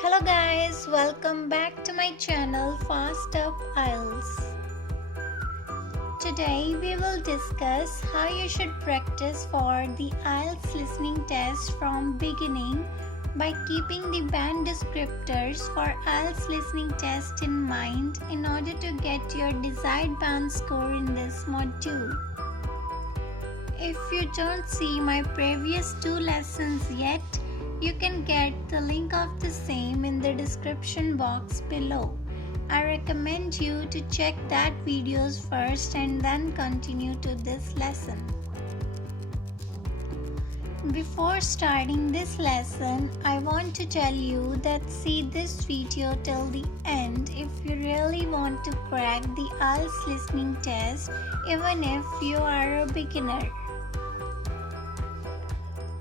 Hello guys, welcome back to my channel Fast Up IELTS. Today we will discuss how you should practice for the IELTS listening test from beginning by keeping the band descriptors for IELTS listening test in mind in order to get your desired band score in this module. If you don't see my previous 2 lessons yet, you can get the link of the same in the description box below. I recommend you to check that videos first and then continue to this lesson. Before starting this lesson, I want to tell you that see this video till the end if you really want to crack the IELTS listening test even if you are a beginner.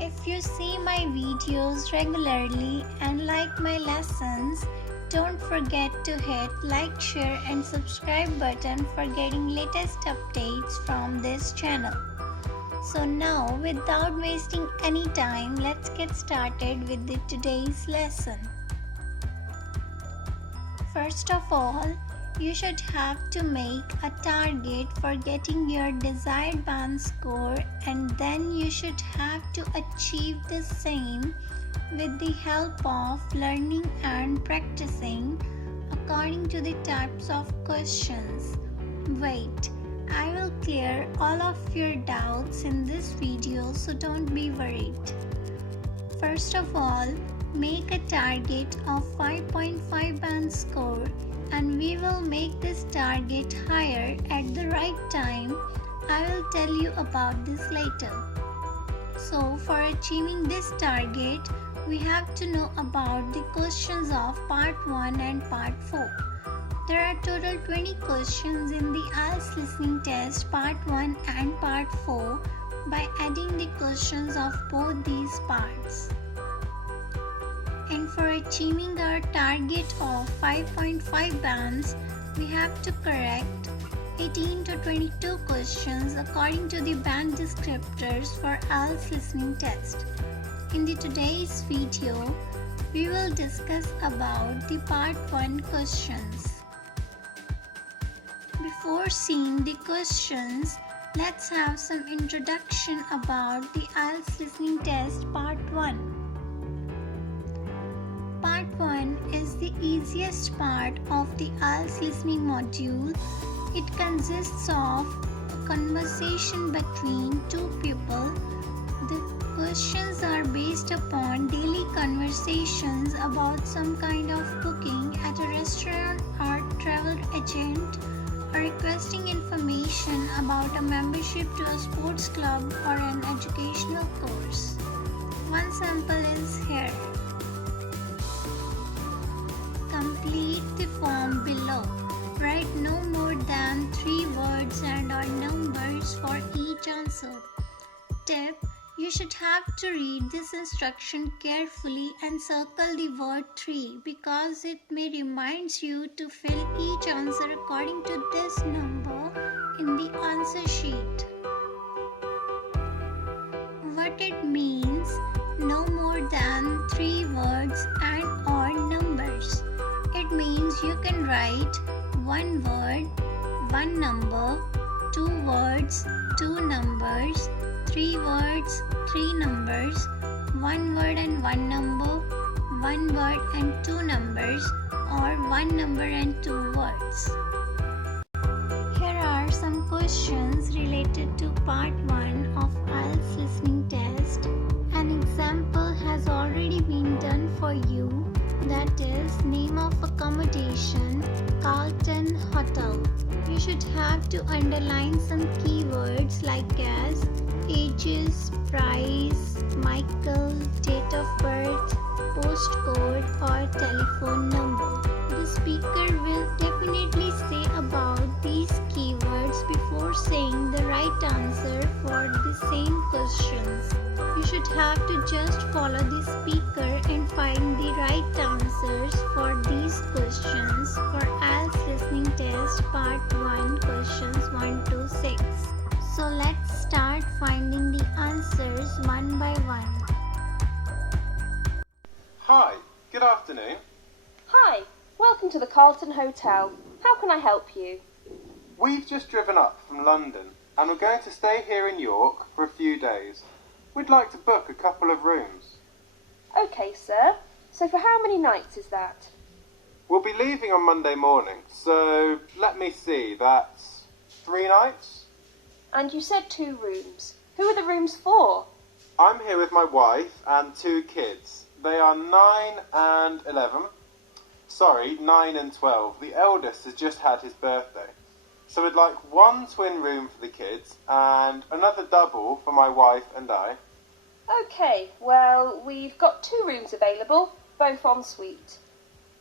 If you see my videos regularly and like my lessons, don't forget to hit like, share and subscribe button for getting latest updates from this channel. So now, without wasting any time, let's get started with today's lesson. First of all, you should have to make a target for getting your desired band score, and then you should have to achieve the same with the help of learning and practicing according to the types of questions. Wait, I will clear all of your doubts in this video, so don't be worried. First of all, make a target of 5.5 band score, and we will make this target higher at the right time. I will tell you about this later. So for achieving this target, we have to know about the questions of part 1 and part 4. There are total 20 questions in the IELTS listening test part 1 and part 4 by adding the questions of both these parts. And for achieving our target of 5.5 bands, we have to correct 18 to 22 questions according to the band descriptors for IELTS listening test. In today's video, we will discuss about the part 1 questions. Before seeing the questions, let's have some introduction about the IELTS listening test part 1. Part 1 is the easiest part of the IELTS listening module. It consists of a conversation between two people. The questions are based upon daily conversations about some kind of booking at a restaurant or travel agent, or requesting information about a membership to a sports club or an educational course. One sample is here. Complete the form below. Write no more than 3 words and or numbers for each answer. Tip: you should have to read this instruction carefully and circle the word 3 because it may remind you to fill each answer according to this number in the answer sheet. What it means, no more than 3 words and or numbers. It means you can write 1 word, 1 number, 2 words, 2 numbers, 3 words, 3 numbers, 1 word and 1 number, 1 word and 2 numbers, or 1 number and 2 words. Here are some questions related to part 1 of IELTS listening test. An example has already been done for you. That is, name of accommodation, Carlton Hotel. You should have to underline some keywords like as ages, price, Michael, date of birth, postcode or telephone number. The speaker will definitely say about these keywords before saying the right answer for the same questions. You should have to just follow the speaker and find the right answers for these questions for IELTS listening test part 1 questions 1 to 6. So let's start finding the answers one by one. Hi, Good afternoon. Hi, welcome to the Carlton Hotel. How can I help you? We've just driven up from London and we're going to stay here in York for a few days. We'd like to book a couple of rooms. Okay, sir. So for how many nights is that? We'll be leaving on Monday morning, so let me see, that's 3 nights? And you said 2 rooms. Who are the rooms for? I'm here with my wife and 2 kids. They are 9 and 11. Sorry, 9 and 12. The eldest has just had his birthday. So we'd like 1 twin room for the kids and another double for my wife and I. Okay, well, we've got 2 rooms available, both en suite.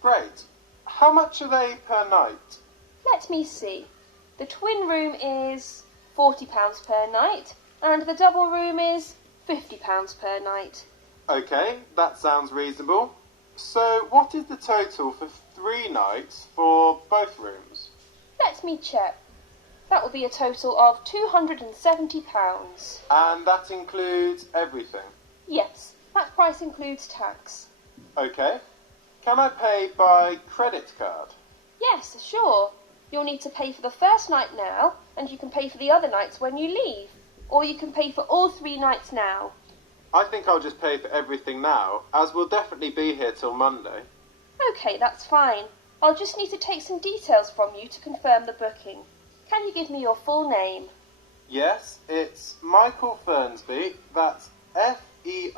Great. How much are they per night? Let me see. The twin room is £40 per night, and the double room is £50 per night. Okay, that sounds reasonable. So what is the total for 3 nights for both rooms? Let me check. That will be a total of £270. And that includes everything? Yes, that price includes tax. Okay. Can I pay by credit card? Yes, sure. You'll need to pay for the first night now, and you can pay for the other nights when you leave. Or you can pay for all 3 nights now. I think I'll just pay for everything now, as we'll definitely be here till Monday. Okay, that's fine. I'll just need to take some details from you to confirm the booking. Can you give me your full name? Yes, it's Michael Fernsby. That's Fernsby.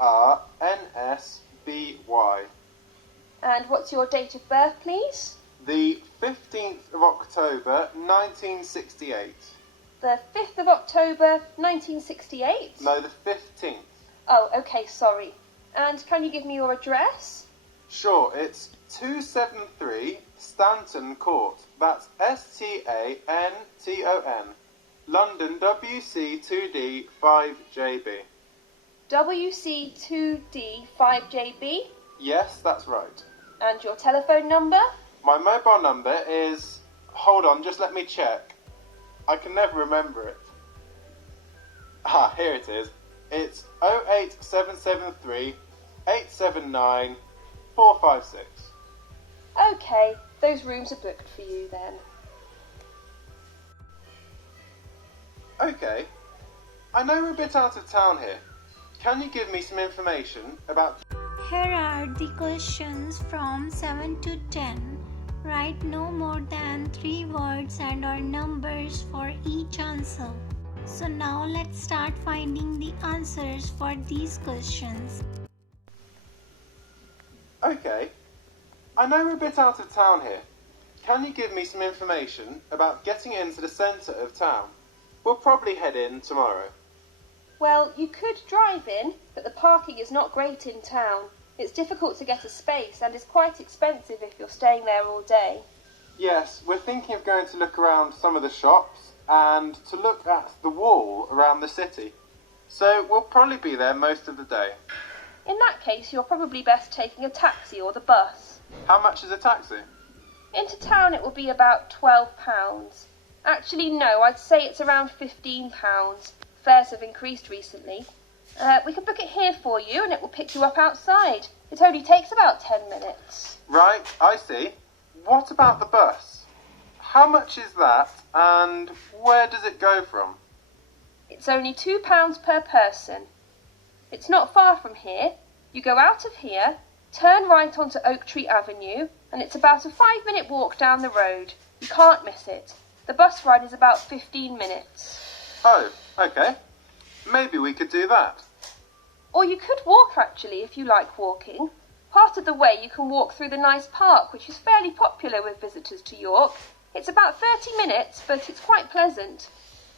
And what's your date of birth, please? The 15th of October, 1968. The 5th of October, 1968? No, the 15th. Oh, okay, sorry. And can you give me your address? Sure, it's 273 Stanton Court. That's Stanton. London WC2D 5JB. WC2D 5JB? Yes, that's right. And your telephone number? My mobile number is... Hold on, just let me check. I can never remember it. Ah, here it is. It's 08773 879 456. Okay, those rooms are booked for you then. Okay. I know we're a bit out of town here. Can you give me some information about... Here are the questions from 7 to 10. Write no more than 3 words and or numbers for each answer. So now let's start finding the answers for these questions. Okay. I know we're a bit out of town here. Can you give me some information about getting into the centre of town? We'll probably head in tomorrow. Well, you could drive in, but the parking is not great in town. It's difficult to get a space and is quite expensive if you're staying there all day. Yes, we're thinking of going to look around some of the shops and to look at the wall around the city. So we'll probably be there most of the day. In that case, you're probably best taking a taxi or the bus. How much is a taxi? Into town it will be about £12. Actually, no, I'd say it's around £15. Fares have increased recently. We can book it here for you and it will pick you up outside. It only takes about 10 minutes. Right, I see. What about the bus? How much is that and where does it go from? It's only £2 per person. It's not far from here. You go out of here, turn right onto Oak Tree Avenue, and it's about a 5-minute walk down the road. You can't miss it. The bus ride is about 15 minutes. Oh, okay. Maybe we could do that. Or you could walk, actually, if you like walking. Part of the way you can walk through the nice park, which is fairly popular with visitors to York. It's about 30 minutes, but it's quite pleasant.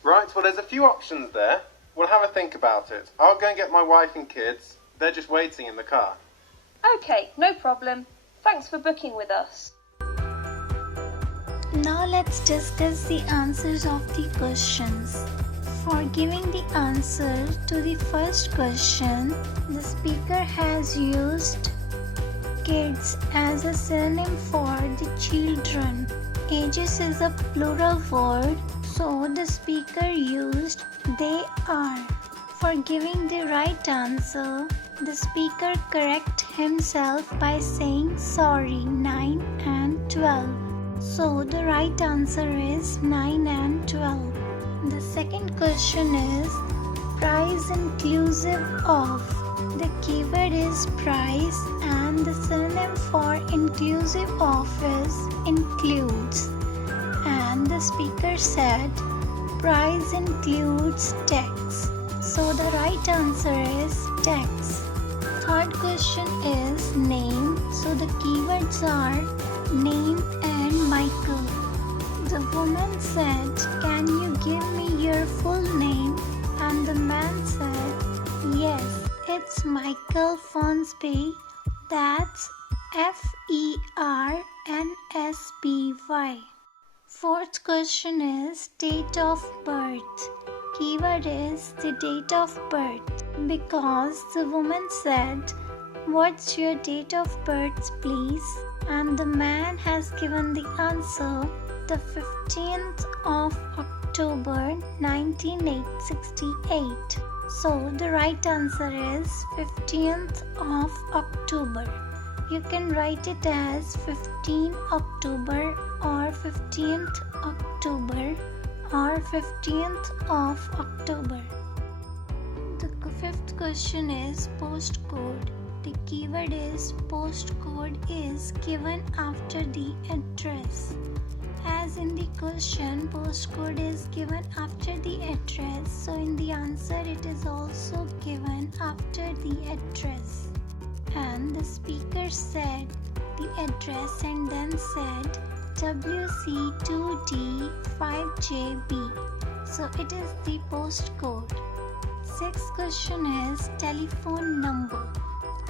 Right, well, there's a few options there. We'll have a think about it. I'll go and get my wife and kids. They're just waiting in the car. Okay, no problem. Thanks for booking with us. Now let's discuss the answers of the questions. For giving the answer to the first question, the speaker has used kids as a synonym for the children. Ages is a plural word, so the speaker used they are. For giving the right answer, the speaker corrected himself by saying sorry. 9 and 12. So the right answer is 9 and 12. The second question is price inclusive of. The keyword is price and the synonym for inclusive of is includes. And the speaker said price includes tax. So the right answer is tax. Third question is name. So the keywords are name and Michael. The woman said, "Can you give me your full name?" And the man said, "Yes, it's Michael Fonsby. That's Fernsby." Fourth question is date of birth. Keyword is the date of birth because the woman said, "What's your date of birth, please?" And the man has given the answer, the 15th of October 1968. So the right answer is 15th of October. You can write it as 15 October or 15th October or 15th of October. The fifth question is postcode. The keyword is postcode is given after the address. As in the question, postcode is given after the address. So in the answer, it is also given after the address. And the speaker said the address and then said WC2D5JB. So it is the postcode. Sixth question is telephone number.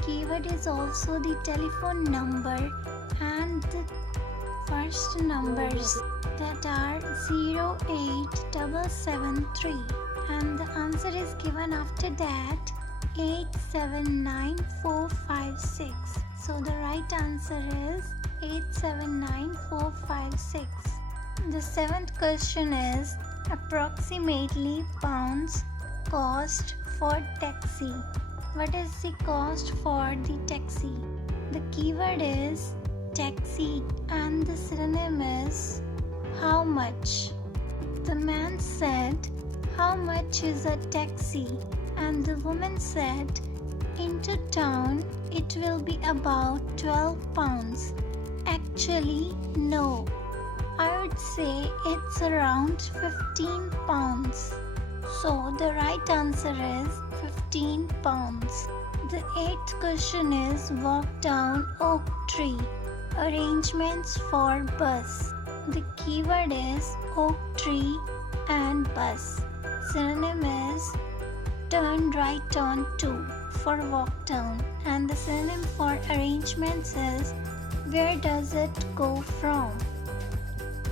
Keyword is also the telephone number and the first numbers that are 08773 and the answer is given after that 879456. So the right answer is 879456. The seventh question is approximately pounds cost for taxi. What is the cost for the taxi? The keyword is taxi and the synonym is how much. The man said, "How much is a taxi?" And the woman said, "Into town it will be about 12 pounds. Actually, no. I would say it's around 15 pounds. So the right answer is 15 pounds. The eighth question is walk down oak tree. Arrangements for bus. The keyword is oak tree and bus. Synonym is turn right on to for walk down. And the synonym for arrangements is where does it go from?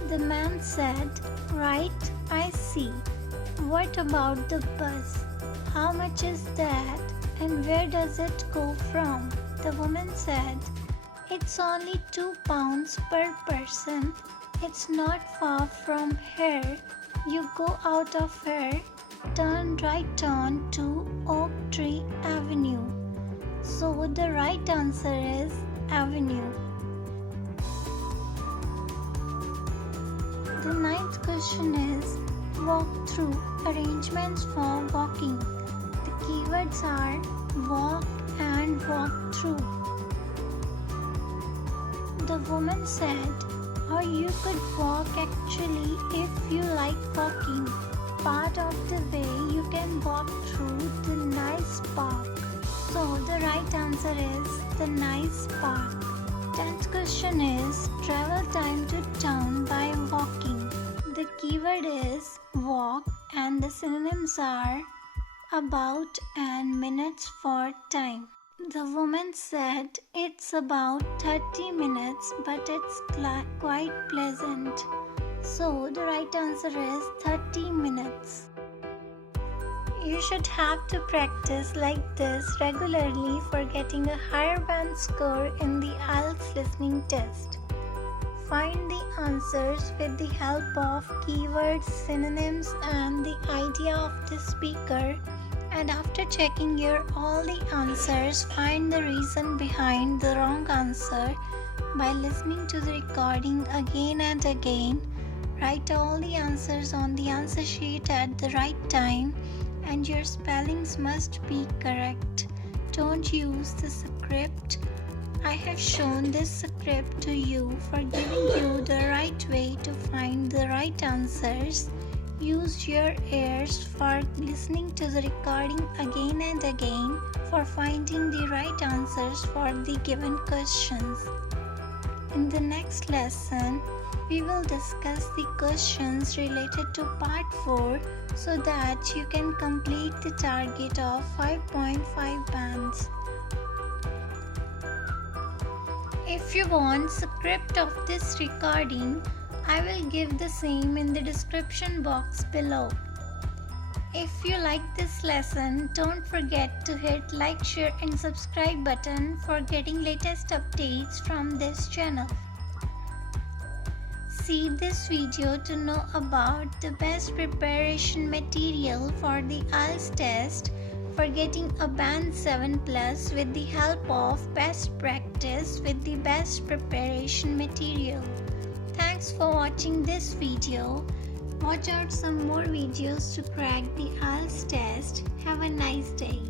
The man said, "Right, I see. What about the bus? How much is that and where does it go from?" The woman said, "It's only 2 pounds per person. It's not far from here. You go out of here, turn right on to Oak Tree Avenue." So the right answer is Avenue. The ninth question is walk through. Arrangements for walking. The keywords are walk and walk through. The woman said, "Or you could walk actually if you like walking. Part of the way you can walk through the nice park." So the right answer is the nice park. 10th question is travel time to town by walking. The keyword is walk and the synonyms are about and minutes for time. The woman said it's about 30 minutes but it's quite pleasant. So the right answer is 30 minutes. You should have to practice like this regularly for getting a higher band score in the IELTS Listening Test. Find the answers with the help of keywords, synonyms, and the idea of the speaker And after checking all the answers, find the reason behind the wrong answer by listening to the recording again and again. Write all the answers on the answer sheet at the right time, and your spellings must be correct. Don't use the script. I have shown this script to you for giving you the right way to find the right answers. Use your ears for listening to the recording again and again for finding the right answers for the given questions. In the next lesson, we will discuss the questions related to part 4 so that you can complete the target of 5.5 bands. If you want script of this recording, I will give the same in the description box below. If you like this lesson, don't forget to hit like, share and subscribe button for getting latest updates from this channel. See this video to know about the best preparation material for the IELTS test for getting a band 7+ with the help of best practice with the best preparation material. Thanks for watching this video. Watch out some more videos to crack the IELTS test. Have a nice day.